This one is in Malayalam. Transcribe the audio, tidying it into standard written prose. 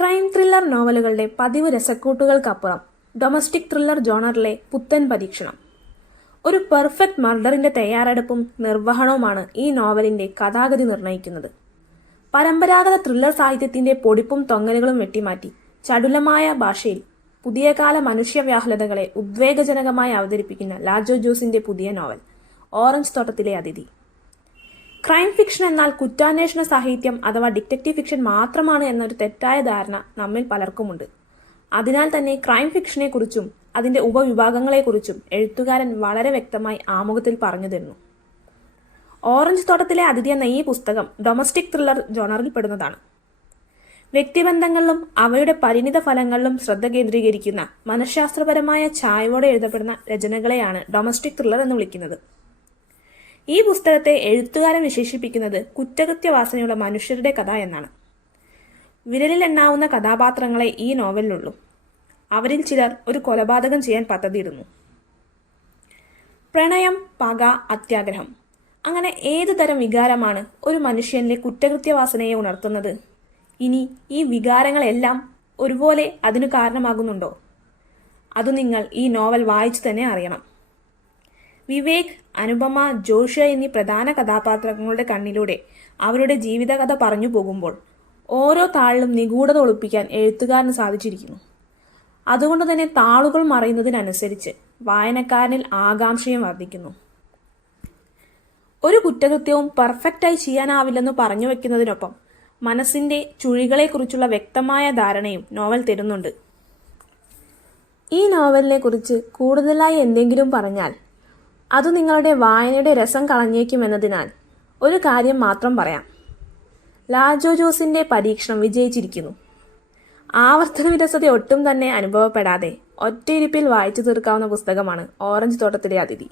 ക്രൈം ത്രില്ലർ നോവലുകളുടെ പതിവ് രസക്കൂട്ടുകൾക്കപ്പുറം ഡൊമസ്റ്റിക് ത്രില്ലർ ജോണറിലെ പുത്തൻ പരീക്ഷണം. ഒരു പെർഫെക്റ്റ് മർഡറിന്റെ തയ്യാറെടുപ്പും നിർവഹണവുമാണ് ഈ നോവലിന്റെ കഥാഗതി നിർണ്ണയിക്കുന്നത്. പരമ്പരാഗത ത്രില്ലർ സാഹിത്യത്തിന്റെ പൊടിപ്പും തൊങ്ങലുകളും വെട്ടിമാറ്റി ചടുലമായ ഭാഷയിൽ പുതിയ കാല മനുഷ്യവ്യാകുലതകളെ ഉദ്വേഗജനകമായി അവതരിപ്പിക്കുന്ന ലാജോ ജോസിന്റെ പുതിയ നോവൽ ഓറഞ്ച് തോട്ടത്തിലെ അതിഥി. ക്രൈം ഫിക്ഷൻ എന്നാൽ കുറ്റാന്വേഷണ സാഹിത്യം അഥവാ ഡിറ്റക്റ്റീവ് ഫിക്ഷൻ മാത്രമാണ് എന്നൊരു തെറ്റായ ധാരണ നമ്മിൽ പലർക്കുമുണ്ട്. അതിനാൽ തന്നെ ക്രൈം ഫിക്ഷനെക്കുറിച്ചും അതിന്റെ ഉപവിഭാഗങ്ങളെക്കുറിച്ചും എഴുത്തുകാരൻ വളരെ വ്യക്തമായി ആമുഖത്തിൽ പറഞ്ഞു തരുന്നു. ഓറഞ്ച് തോട്ടത്തിലെ അതിഥി എന്ന ഈ പുസ്തകം ഡൊമസ്റ്റിക് ത്രില്ലർ ജോണറിൽ പെടുന്നതാണ്. വ്യക്തിബന്ധങ്ങളിലും അവയുടെ പരിണിത ഫലങ്ങളിലും ശ്രദ്ധ കേന്ദ്രീകരിക്കുന്ന മനഃശാസ്ത്രപരമായ ചായ്വോടെ എഴുതപ്പെടുന്ന രചനകളെയാണ് ഡൊമസ്റ്റിക് ത്രില്ലർ എന്ന് വിളിക്കുന്നത്. ഈ പുസ്തകത്തെ എഴുത്തുകാരൻ വിശേഷിപ്പിക്കുന്നത് കുറ്റകൃത്യവാസനയുള്ള മനുഷ്യരുടെ കഥ എന്നാണ്. വിരലിലെണ്ണാവുന്ന കഥാപാത്രങ്ങളെ ഈ നോവലിലുള്ളൂ. അവരിൽ ചിലർ ഒരു കൊലപാതകം ചെയ്യാൻ പദ്ധതിയിടുന്നു. പ്രണയം, പക, അത്യാഗ്രഹം അങ്ങനെ ഏതു തരം വികാരമാണ് ഒരു മനുഷ്യനിലെ കുറ്റകൃത്യവാസനയെ ഉണർത്തുന്നത്? ഇനി ഈ വികാരങ്ങളെല്ലാം ഒരുപോലെ അതിനു കാരണമാകുന്നുണ്ടോ? അത് നിങ്ങൾ ഈ നോവൽ വായിച്ചു തന്നെ അറിയണം. വിവേക്, അനുപമ, ജോഷ എന്നീ പ്രധാന കഥാപാത്രങ്ങളുടെ കണ്ണിലൂടെ അവരുടെ ജീവിതകഥ പറഞ്ഞു പോകുമ്പോൾ ഓരോ താളിലും നിഗൂഢത ഒളിപ്പിക്കാൻ എഴുത്തുകാരന് സാധിച്ചിരിക്കുന്നു. അതുകൊണ്ട് തന്നെ താളുകൾ മറയുന്നതിനനുസരിച്ച് വായനക്കാരനിൽ ആകാംക്ഷയും വർദ്ധിക്കുന്നു. ഒരു കുറ്റകൃത്യവും പെർഫെക്റ്റായി ചെയ്യാനാവില്ലെന്ന് പറഞ്ഞു വെക്കുന്നതിനൊപ്പം മനസ്സിന്റെ ചുഴികളെക്കുറിച്ചുള്ള വ്യക്തമായ ധാരണയും നോവൽ തരുന്നുണ്ട്. ഈ നോവലിനെ കുറിച്ച് കൂടുതലായി എന്തെങ്കിലും പറഞ്ഞാൽ അത് നിങ്ങളുടെ വായനയുടെ രസം കളഞ്ഞേക്കുമെന്നതിനാൽ ഒരു കാര്യം മാത്രം പറയാം. ലാജോ ജോസിന്റെ പരീക്ഷണം വിജയിച്ചിരിക്കുന്നു. ആവർത്തന വിരസത ഒട്ടും തന്നെ അനുഭവപ്പെടാതെ ഒറ്റയിരുപ്പിൽ വായിച്ചു തീർക്കാവുന്ന പുസ്തകമാണ് ഓറഞ്ച് തോട്ടത്തിലെ അതിഥി.